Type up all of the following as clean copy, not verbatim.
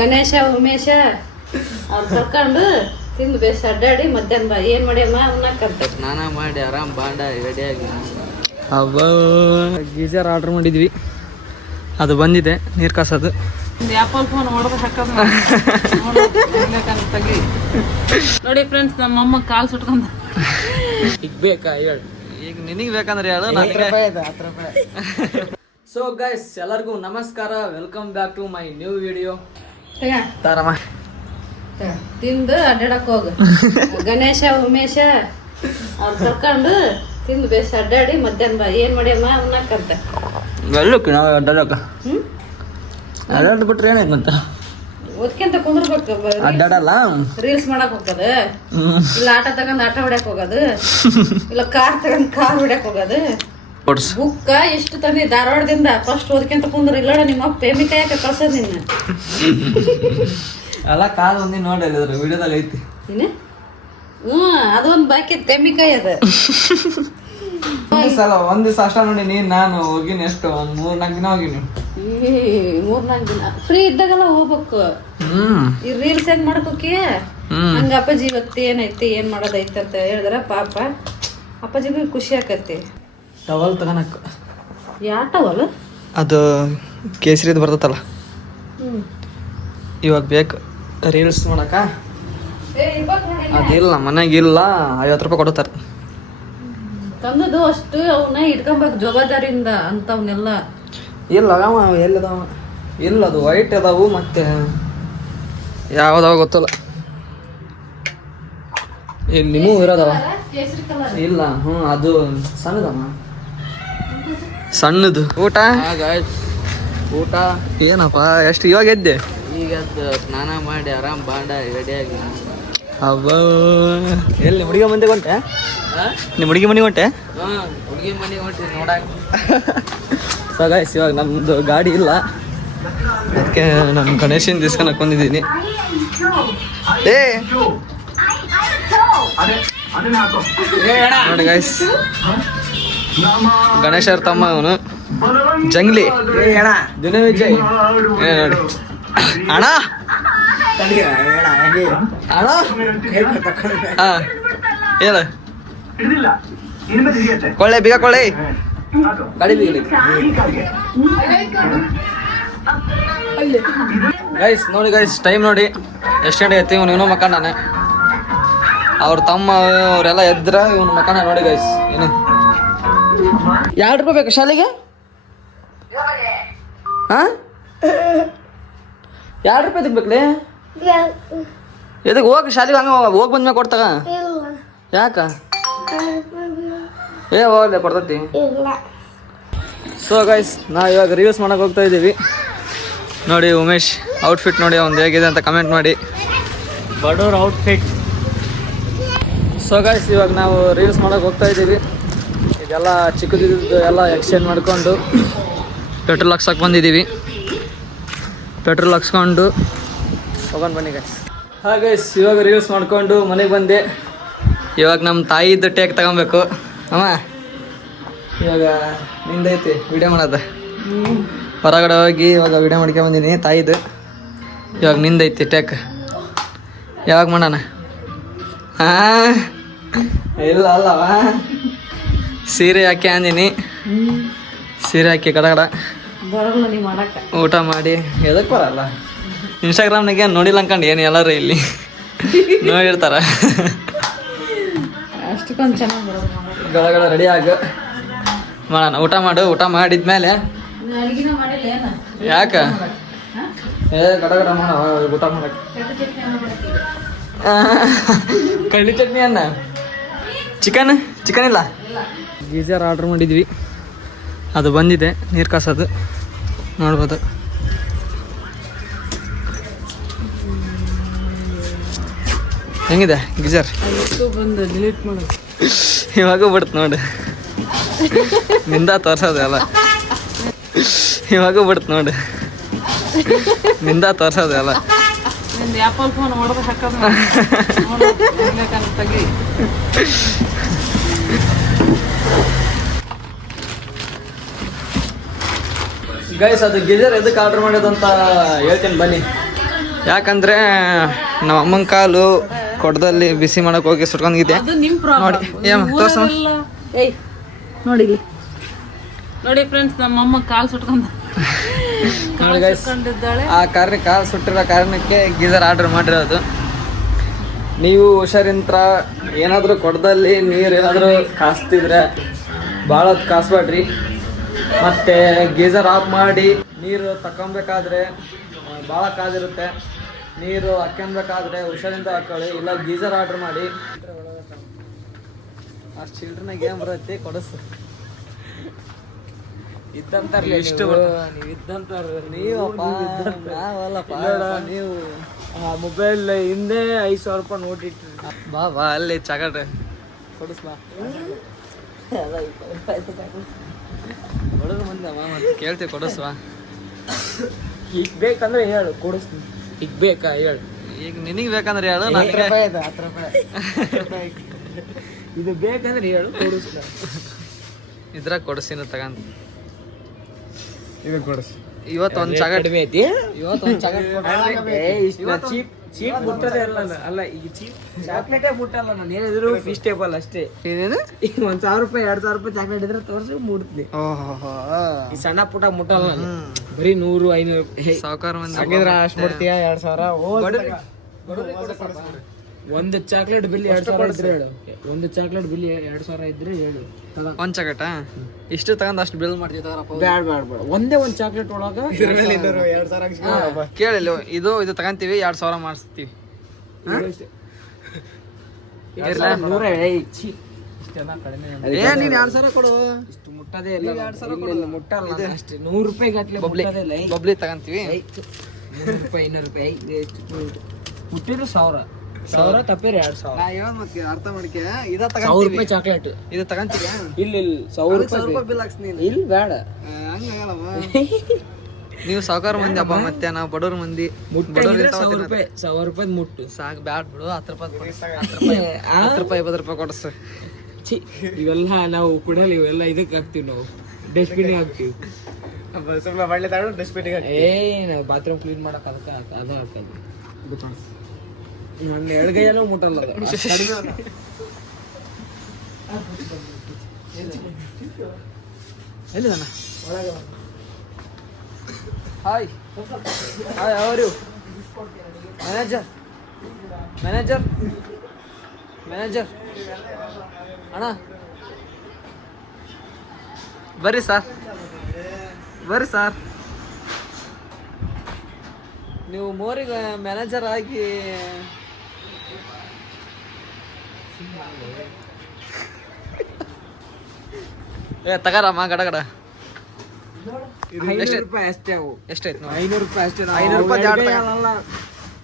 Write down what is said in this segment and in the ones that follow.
ಗಣೇಶ ಉಮೇಶ ಅವ್ರು ಕರ್ಕೊಂಡು ತಿಂದು ಬೇಸ್ ಅಡ್ಡಾಡಿ ಮಧ್ಯಾಹ್ನ ಬಾ ಏನ್ ಮಾಡ್ಯಮ್ಮ ಉಣ್ಣಕ್ಕಂತ ಸ್ನಾನ ಮಾಡಿ ಆರಾಮ್ ಬಾಂಡ ರೆಡಿಯಾಗಿ ಅಬ್ಬ ಗೀಜರ್ ಆರ್ಡ್ರ್ ಮಾಡಿದ್ವಿ, ಅದು ಬಂದಿದೆ ನೀರು ಕಾಸೋದು. ಆಪಲ್ ಫೋನ್ ಹೊಡೆದು ಹಾಕೋದು ನೋಡಿ ಫ್ರೆಂಡ್ಸ್, ನಮ್ಮ ಅಮ್ಮ ಕಾಲು ಸುಟ್ಕೊಂಡ. ಈಗ ಬೇಕಾ ಹೇಳು, ಈಗ ನಿನಗೆ ಬೇಕಂದ್ರೆ ಹೇಳು. ಸೊ ಗೈಸ್, ಎಲ್ಲರಿಗೂ ನಮಸ್ಕಾರ, welcome back to my new video. ತಾರಮ್ಮ ತಿಂದು ಅಡ್ಡಾಡಕ್ ಹೋಗು. ಗಣೇಶ ಉಮೇಶ ಅವ್ರು ಕರ್ಕೊಂಡು ತಿಂದು ಬೇಸ್ ಅಡ್ಡಾಡಿ ಮಧ್ಯಾಹ್ನ ಬಾ ಏನ್ ಮಾಡ್ಯಮ್ಮ ಉಣ್ಣಕ್ಕಂತ. ಎಲ್ಲಕ್ಕೆ ನಾವು ಅಡ್ಡಾಡಕ ಅಡ್ಡಾಡ್ ಬಿಟ್ರೆ ಏನಾಯ್ತು ಅಂತ ಓದ್ಕೊಂತ ಕುಂದ್ರಬೇಕು. ಅಡ್ಡಾಡಲ್ಲ, ರೀಲ್ಸ್ ಮಾಡಕ್ ಹೋಗೋದು, ಇಲ್ಲ ಆಟ ತಗೊಂಡ್ ಆಟ ಹೊಡ್ಯಾಕ್ ಹೋಗೋದು, ಇಲ್ಲ ಕಾರ್ ತಗೊಂಡ್ ಕಾರ್ ಹೊಡ್ಯಾಕ್ ಹೋಗೋದು. ಬುಕ್ಕ ಎಷ್ಟು ತಂದಿ ಧಾರವಾಡದಿಂದ ಫಸ್ಟ್ ಓದ್ಕೊಂತ ಕುಂದ್ರ. ಇಲ್ಲ ನಿಮ್ಮ ಪ್ರೇಮಿಕ ಯಾಕೆ ಕಳ್ಸೋದ್ ನಿನ್ನ ಅಲ್ಲ ಕಾಲ್ ಒಂದಿ ನೋಡಿ ವಿಡಿಯೋದಾಗ ಐತಿ. ಅದೊಂದ್ ಬಾಕಿ ತೆಮ್ಮಿಕಾಯಿ ಅದ. ಒಂದ್ ದಿವಸ ಅಷ್ಟ ನೋಡಿ ನಾನು ಹೋಗಿನಿ, ಎಷ್ಟು ಒಂದ್ 3-4 ದಿನ ಹೋಗಿನಿ. 3-4 ದಿನ ಫ್ರೀ ಇದ್ದಾಗಲ್ಲ ಹೋಗ್ಬೇಕು. ಈ ರೀಲ್ಸ್ ಏನ್ ಮಾಡ್ಕೋಕಿ ಹಂಗ ಅಪ್ಪಾಜಿ ಇವತ್ತು ಏನೈತಿ ಏನ್ ಮಾಡೋದೈತಿ ಅಂತ ಹೇಳಿದ್ರ ಪಾಪ ಅಪ್ಪಾಜಿಗೂ ಖುಷಿ ಆಕತಿ. ಟವಲ್ ತಗೋನಕ್. ಯಾವ ಟವಲ್? ಅದು ಕೇಸರಿದು ಬರ್ತತಲ್ಲ, ಇವಾಗ ಬೇಕು ರೀಲ್ಸ್ ಮಾಡಕ. ಅದಿಲ್ಲ ಮನೆಗಿಲ್ಲ, 50 ರೂಪಾಯಿ ಕೊಡ್ತಾರೆ. ತಂದದು ಅಷ್ಟು ಅವನ್ನ ಇಟ್ಕೊಬೇಕು ಜವಾಬ್ದಾರಿಯಿಂದ ಅಂತವನ್ನೆಲ್ಲ. ಇಲ್ಲ ಅವ ಎಲ್ಲಿದಾವ, ಇಲ್ಲ ಅದು ವೈಟ್ ಅದಾವು, ಮತ್ತೆ ಯಾವ್ದಾವ ಗೊತ್ತಲ್ಲ. ಇಲ್ಲಿ ನಿಮಗೂ ಇರೋದವ ಇಲ್ಲ. ಅದು ಸಣ್ಣದಮ್ಮ, ಸಣ್ಣದು. ಊಟ ಊಟ ಏನಪ್ಪ ಎಷ್ಟು ಇವಾಗ ಎದ್ದೆ? ಈಗ ಸ್ನಾನ ಮಾಡಿ ಆರಾಮ್ ಬಾಂಡ ರೆಡಿಯಾಗಿ. ಅಬ್ಬ ಎಲ್ಲಿ ಹುಡುಗಿ ಮಂದಿಗೆ ಹೊಂಟೆ? ನಿಮ್ಮ ಹುಡುಗಿ ಮನೆಗೆ ಹೊಂಟೆ? ಹುಡುಗಿ ಮನೆಗೆ ಹೊಂಟ್ರಿ ನೋಡಾಕ. ಸೊ ಗೈಸ್, ಇವಾಗ ನಮ್ಮದು ಗಾಡಿ ಇಲ್ಲ, ಅದಕ್ಕೆ ನಾನು ಗಣೇಶನ ದಿಸ್ಕೊಳಕ್ಕೆ ಬಂದಿದ್ದೀನಿ. ನೋಡಿ ಗೈಸ್, ಗಣೇಶರ ತಮ್ಮ ಅವನು ಜಂಗ್ಲಿ ದಿನ ವಿಜಯ್. ನೋಡಿ ಅಣ್ಣ ಅಣ್ಣ ಹಾಂ ಹೇಳು. ಕೊಳ್ಳೆ ಬೀಗ ಕೊಳ್ಳೆ ಗಾಡಿ ಬೀಗಲಿ. ಗೈಸ್ ನೋಡಿ ಗೈಸ್, ಟೈಮ್ ನೋಡಿ ಎಷ್ಟು ಗಂಟೆ ಐತಿ. ಇವನು ಮಕ್ಕಂಡಾನೆ, ಅವ್ರ ತಮ್ಮ ಅವರೆಲ್ಲ ಎದ್ರ ಇವನು ಮಕ್ಕಂಡ. ನೋಡಿ ಗೈಸ್, ಏನು 2 ರೂಪಾಯಿ ಬೇಕು ಶಾಲೆಗೆ? ಹಾಂ 2 ರೂಪಾಯಿ ತೆಗ್ಬೇಕಲೇ? ಎದಕ್ಕೆ ಹೋಗಿ ಶಾಲೆಗೆ? ಹಂಗೆ ಹೋಗಿ ಬಂದ್ಮೇಲೆ ಕೊಡ್ತಾಗ. ಯಾಕ? ಹೋಗ್ಲಿ ಕೊಡ್ತೈತಿ. ಸೊ ಗೈಸ್, ನಾವು ಇವಾಗ ರಿವ್ಯೂಸ್ ಮಾಡಕ್ಕೆ ಹೋಗ್ತಾ ಇದ್ದೀವಿ. ನೋಡಿ ಉಮೇಶ್ ಔಟ್ಫಿಟ್ ನೋಡಿ ಒಂದು ಹೇಗಿದೆ ಅಂತ ಕಮೆಂಟ್ ಮಾಡಿ. ಬಡವ್ರ ಔಟ್ಫಿಟ್. ಸೊ ಗೈಸ್, ಇವಾಗ ನಾವು ರಿವ್ಯೂಸ್ ಮಾಡಕ್ಕೆ ಹೋಗ್ತಾ ಇದ್ದೀವಿ. ಇದೆಲ್ಲ ಚಿಕ್ಕದಿದ್ದು ಎಲ್ಲ ಎಕ್ಸ್ಚೇಂಜ್ ಮಾಡಿಕೊಂಡು ಪೆಟ್ರೋಲ್ ಹಾಕ್ಸಕ್ಕೆ ಬಂದಿದ್ದೀವಿ. ಪೆಟ್ರೋಲ್ ಹಾಕ್ಸ್ಕೊಂಡು ಹೋಗೋಣ ಬನ್ನಿ ಗೈಸ್. ಹಾಗೆ ಇವಾಗ ರಿವ್ಯೂಸ್ ಮಾಡಿಕೊಂಡು ಮನೆಗೆ ಬಂದೆ. ಇವಾಗ ನಮ್ಮ ತಾಯಿದ್ದು ಟೇಕ್ ತಗೊಬೇಕು. ಅಮ್ಮ ಇವಾಗ ನಿಂದೈತಿ ವಿಡಿಯೋ ಮಾಡೋದು. ಹೊರಗಡೆ ಹೋಗಿ ಇವಾಗ ವಿಡಿಯೋ ಮಾಡ್ಕೊಂಬಂದಿದ್ದೀನಿ ತಾಯಿದು. ಇವಾಗ ನಿಂದೈತಿ ಟೇಕ್. ಯಾವಾಗ ಮಾಡೋಣ? ಹಾಂ ಇಲ್ಲ ಅಲ್ಲವ, ಸೀರೆ ಹಾಕಿ ಅಂದಿನಿ. ಸೀರೆ ಹಾಕಿ ಕಡಗಡ ಬರಲ್ಲ ನೀ ಮಾಡಕ್ಕೆ. ಊಟ ಮಾಡಿ ಎದಕ್ಕೆ ಬರಲ್ಲ? ಇನ್ಸ್ಟಾಗ್ರಾಮ್ನಾಗೆ ನೋಡಿಲ್ಲ ಅನ್ಕೊಂಡು ಏನು ಎಲ್ಲರೂ ಇಲ್ಲಿ ನೋಡಿರ್ತಾರ. ಅಷ್ಟಕ್ಕೊಂದು ಚೆನ್ನಾಗಿ ಬರೋದು. ಗಡಗಡ ರೆಡಿ ಆಗ ಮಾಡೋಣ. ಊಟ ಮಾಡು. ಊಟ ಮಾಡಿದ್ಮೇಲೆ ಅಡುಗೆನ ಮಾಡಿಲ್ಲ ಏನು? ಯಾಕ ಗಡಗಡ ಮಾಡ ಊಟ ಮಾಡಕ್ಕೆ. ಕಳ್ಳಿ ಚಟ್ನಿ ಅನ್ನ ಚಿಕನ್ ಇಲ್ಲ. ಗೀಜರ್ ಆರ್ಡ್ರ್ ಮಾಡಿದ್ವಿ, ಅದು ಬಂದಿದೆ ನೀರು ಕಾಸೋದು. ನೋಡ್ಬೋದು. ಹೆಂಗಿದೆ ಗೀಜರ್? ಬಂದು ಡಿಲೀಟ್ ಮಾಡು. ಇವಾಗ ಬಿಡ್ತು ನೋಡಿ, ನಿಂದ ತೋರ್ಸೋದು ಎಲ್ಲ. ಇವಾಗ ಬಿಡ್ತು ನೋಡಿ, ನಿಂದ ತೋರ್ಸೋದು ಎಲ್ಲ. ಆಪಲ್ ಫೋನ್ ಹೊಡೆದು ಹಾಕೋದು ತೆಗಿ. ಗೈಸ್, ಅದು ಗೀಜರ್ ಎದಕ್ಕೆ ಆರ್ಡ್ರ್ ಮಾಡೋದಂತ ಹೇಳ್ತೀನಿ ಬನ್ನಿ. ಯಾಕಂದ್ರೆ ನಮ್ಮ ಅಮ್ಮನ ಕಾಲು ಕೊಡದಲ್ಲಿ ಬಿಸಿ ಮಾಡಕ್ ಹೋಗಿ ಸುಟ್ಕೊಂಡಿದ್ದೆ ಅದು ನಿಮ್ ನೋಡಿ ತೋರ್ಸ ಏಯ್ ನೋಡಿ ಇಲ್ಲಿ ನೋಡಿ ಫ್ರೆಂಡ್ಸ್ ನಮ್ಮ ಅಮ್ಮ ಕಾಲ್ ಸುಟ್ಕೊಂಡ ನೋಡಿ ಗೈಸ್ ಆ ಕಾಲು ಸುಟ್ಟಿರೋ ಕಾರಣಕ್ಕೆ ಗೀಸರ್ ಆರ್ಡರ್ ಮಾಡಿರೋದು. ನೀವು ಹುಷಾರಿಂತ್ರ ಏನಾದರೂ ಕೊಡದಲ್ಲಿ ನೀರು ಏನಾದರೂ ಕಾಸ್ತಿದ್ರೆ ಭಾಳ ಹೊತ್ತು ಕಾಸ್ಬೇಡ್ರಿ. ಮತ್ತು ಗೀಸರ್ ಆಫ್ ಮಾಡಿ ನೀರು ತಗೊಬೇಕಾದ್ರೆ ಭಾಳ ಕಾದಿರುತ್ತೆ. ನೀರು ಹಾಕ್ಕೊಬೇಕಾದ್ರೆ ಹುಷಾರಿಂದ ಹಾಕೊಳ್ಳಿ, ಇಲ್ಲ ಗೀಸರ್ ಆರ್ಡ್ರ್ ಮಾಡಿ. ಅಷ್ಟು ಚಿಲ್ಡ್ರನಾಗ ಏನು ಬರುತ್ತೆ ಕೊಡಸು ಇದ್ದಂತಾರಲ್ಲ ಇಷ್ಟು ನೀವು ಇದ್ದಂತಾರ ನೀವಪ್ಪ ನಾವಲ್ಲಪ್ಪ ನೀವು ಮೊಬೈಲ್ ಹಿಂದೆ 5,000 ರೂಪಾಯಿ ನೋಟ್ ಇಟ್ಟು ಬಾ ಬಾ ಅಲ್ಲಿ ಚಗಟ್ ಕೊಡಿಸ್ಬಾ ಕೊಡೋದು ಮಂದಮ್ಮ ಮತ್ತೆ ಕೇಳ್ತೀವಿ ಕೊಡಿಸ್ವಾ. ಈಗ ಬೇಕಂದ್ರೆ ಹೇಳು ಕೊಡಿಸ್ತೀನಿ. ಈಗ ಬೇಕಾ ಹೇಳು. ಈಗ ನಿನಗೆ ಬೇಕಂದ್ರೆ ಹೇಳು. 10 ರೂಪಾಯಿ ಇದು ಬೇಕಂದ್ರೆ ಹೇಳು ಕೊಡಿಸ್ತಾ ಇದ್ರಾಗ ಕೊಡಿಸ್ತೀನಿ ತಗಂತ. ಇದು ಕೊಡಿಸ್ ಇವತ್ತು ಒಂದು ಚಾಕೆಟ್ ಐತಿ. ಇವತ್ತು ಒಂದು ಚಾಕೆಟ್ ಚೀಪ್ ಮುಟ್ಟದೆ ಅಲ್ಲ ಈಗ ಚೀಪ್ ಚಾಕ್ಲೇಟೇ ಮುಟ್ಟಲ್ಲ. ನಾನು ಏನಿದ್ರು ಫಿಶ್ ಟೇಬಲ್ ಅಷ್ಟೇ. ಏನೇನು ಈಗ 1,000 ರೂಪಾಯಿ 2,000 ರೂಪಾಯಿ ಚಾಕ್ಲೇಟ್ ಇದ್ರೆ ತೋರಿಸಿ ಮುಡ್ತೀನಿ. ಈ ಸಣ್ಣ ಪುಟ ಮುಟ್ಟಲ್ಲ ನಾನು. ಬರೀ 100-500 ಸಾವುಕಾರ ಮಂದಿ ಅಷ್ಟು ಮುಡ್ತೀಯ. 2,000 ಒಂದು ಚಾಕ್ಲೇಟ್ ಬಿಲ್ 2,000 ಇದ್ರೆ ಹೇಳು. ಒಂದು ಚಾಕ್ಲೇಟ್ ಬಿಲ್ 2,000 ಇದ್ರೆ ಹೇಳು. ಒಂದ್ ಚಾಕ್ಲೇಟ್ ಇಷ್ಟು ತಗೊಂಡ್ ಅಷ್ಟು ಬಿಲ್ ಮಾಡ್ತೀವಿ. ಬೇಡ ಒಂದೇ ಒಂದ್ ಚಾಕ್ಲೇಟ್ ಒಳಗ ಕೇಳಿಲ್ಲ. ಇದು ತಗೊಂತೀವಿ 2,000 ಮಾಡಿಸ್ತೀವಿ. ನೀನ್ 2,000 ಕೊಡು. ಇಷ್ಟು ಮುಟ್ಟದೇ ಇಲ್ಲ. 2,000 ಮುಟ್ಟಲ್ಲ ಅಷ್ಟೇ. 100 ರೂಪಾಯಿ ಗಟ್ಲೆ ಬಬ್ಲಿ ತಗೊಂತೀವಿ. 100 ರೂಪಾಯಿ 200 ರೂಪಾಯಿ ಮುಟ್ಟಿದ್ರು 1,000 ತಪ್ಪೇರಿ 2,000. ನಾ ಹೇಳೋದ್ ಮತ್ತೆ ಅರ್ಥ ಮಾಡ್ಕೆ. 1,000 ರೂಪಾಯಿ ಚಾಕ್ಲೇಟ್ ಇದು ತಗೊಂತೀವಿ. ಇಲ್ಲ 1,000 ರೂಪಾಯಿ ಬಿಲ್ ಹಾಕ್ಸ್ ನೀನು. ಇಲ್ಲಿ ಬೇಡ ಹಂಗಲ್ಲಮ್ಮ. ನೀವು ಸಾವುಕಾರ ಮಂದಿ ಹಬ್ಬ, ಮತ್ತೆ ನಾವು ಬಡವ್ರ ಮಂದಿ. 1,000 ರೂಪಾಯಿ ಮುಟ್ಟು ಸಾಕು. ಬ್ಯಾಡ ಬಿಡು. 10 ರೂಪಾಯಿ 20 ರೂಪಾಯಿ ಕೊಡಸ್. ಇವೆಲ್ಲ ನಾವು ಕುಡಲ್ಲ. ಇವೆಲ್ಲ ಇದಕ್ಕೆ ಹಾಕ್ತಿವಿ. ನಾವು ಡಸ್ಟ್ಬಿನ್ ಹಾಕ್ತಿವಿ. ನಾವು ಬಾತ್ರೂಮ್ ಕ್ಲೀನ್ ಮಾಡಕ್ ಅದಕ್ಕೆ ಅದ ಹಾಕೋದು. ನನ್ನ ಎಡಗೈಯಲ್ಲೂ ಮುಟ್ಟಲ್ಲ. ಎಲ್ಲಿದಾನ ಒಳಗೆ? ಹಾಯ್ ಹಾಯ್, ಅವರು ಮ್ಯಾನೇಜರ್ ಅಣ್ಣ ಬರ್ರಿ ಸರ್. ನೀವು ಮೋರಿಗೆ ಮ್ಯಾನೇಜರ್ ಆಗಿ ತಗಾರಮ್ಮ ಗಡ 500 ರೂಪಾಯಿ ಅಷ್ಟೇ. ಅವು ಎಷ್ಟಾಯ್ತು? 500 ರೂಪಾಯಿ ಅಷ್ಟೇ. 500 ರೂಪಾಯಿ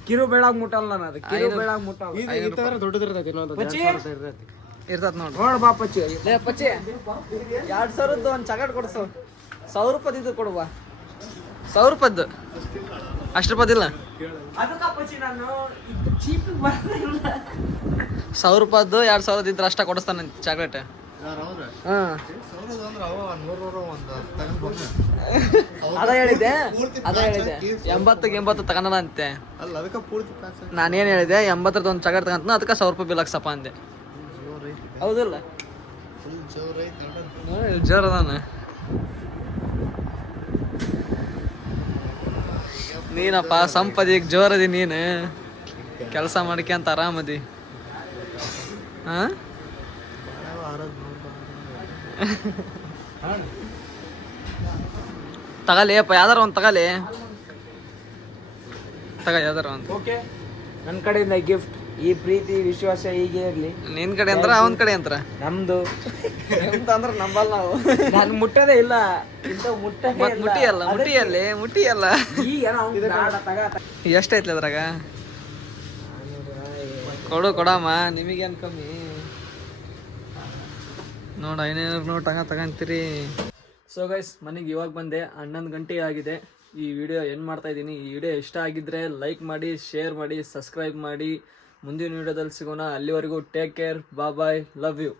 ಕಿರು ಬೇಳಾಗ ಮುಟ್ಟಲ್ಲ. ನಾನು ಅದು ಕಿರು ಬೇಳಾಗ ಮುಟ್ಟಲ್ಲ. ಇರ್ತದ ನೋಡ್ ಬಾ ಪಚ್ಚಿ. 2,000 ಒಂದು ಚಾಕೆಟ್ ಕೊಡ್ಸು. 1,000 ರೂಪಾಯಿ ಕೊಡುವ. 1,000 ರೂಪಾಯ್ದು ಅಷ್ಟು ರೂಪಾಯಿದಿಲ್ಲ. 1,000 ರೂಪಾಯ್ದು 2,000 ಇದ್ರೆ ಅಷ್ಟ ಕೊಡಿಸ್ತಾನಂತೆ ಚಾಕ್ಲೇಟ್. ಅದ ಹೇಳಿದೆ 80 ತಗೊಂಡಂತೆ. ನಾನೇನ್ ಹೇಳಿದೆ 80 ಒಂದು ಚಾಕ್ಲೇಟ್ ತಗೊಂತ ಅದಕ್ಕೆ 1,000 ರೂಪಾಯಿ ಬಿಲ್ ಹಾಕ್ಸಪ್ಪ ಅಂದೆ. ಹೌದಿಲ್ಲ? ಜೋರ್ ಅದಾನ. ನೀನಪ್ಪ ಸಂಪದಿಗೆ ಜೋರದಿ. ನೀನು ಕೆಲಸ ಮಾಡ್ಕೊಂತ ಆರಾಮದಿ. ತಗಲಿ ಅಪ್ಪ, ಯಾವ್ದಾರ ಒಂದು ತಗಲಿ. ಯಾವ್ದಾರ ಒಂದು. ಓಕೆ, ನನ್ನ ಕಡೆಯಿಂದ ಗಿಫ್ಟ್. ಈ ಪ್ರೀತಿ ವಿಶ್ವಾಸ ಹೀಗೆ ಇರ್ಲಿ. ನಿನ್ ಕಡೆ ಅಂದ್ರ ಅವನ ಕಡೆ ಅಂತರ ನಮ್ದು ಅಂದ್ರೆ ನಂಬಲ್ಲ ನಾವು. ನಾನು ಮುಟ್ಟದೇ ಇಲ್ಲ. ಮುಟ್ಟಿಯಲ್ಲ. ಎಷ್ಟೈತ್ಲಿ ಅದ್ರಾಗ? ಕೊಡಮ್ಮ. ನಿಮಗೇನು ಕಮ್ಮಿ ನೋಡ. 500 ನೋಟ್ ತಗೊಂತೀರಿ. ಸೊ ಗೈಸ್, ಮನೆಗೆ ಇವಾಗ ಬಂದೆ. 11 ಗಂಟೆ ಆಗಿದೆ. ಈ ವಿಡಿಯೋ ಏನು ಮಾಡ್ತಾ ಇದ್ದೀನಿ. ಈ ವಿಡಿಯೋ ಇಷ್ಟ ಆಗಿದ್ರೆ ಲೈಕ್ ಮಾಡಿ, ಶೇರ್ ಮಾಡಿ, ಸಬ್ಸ್ಕ್ರೈಬ್ ಮಾಡಿ. ಮುಂದಿನ ವಿಡಿಯೋದಲ್ಲಿ ಸಿಗೋಣ. ಅಲ್ಲಿವರೆಗೂ take care. Bye, love you.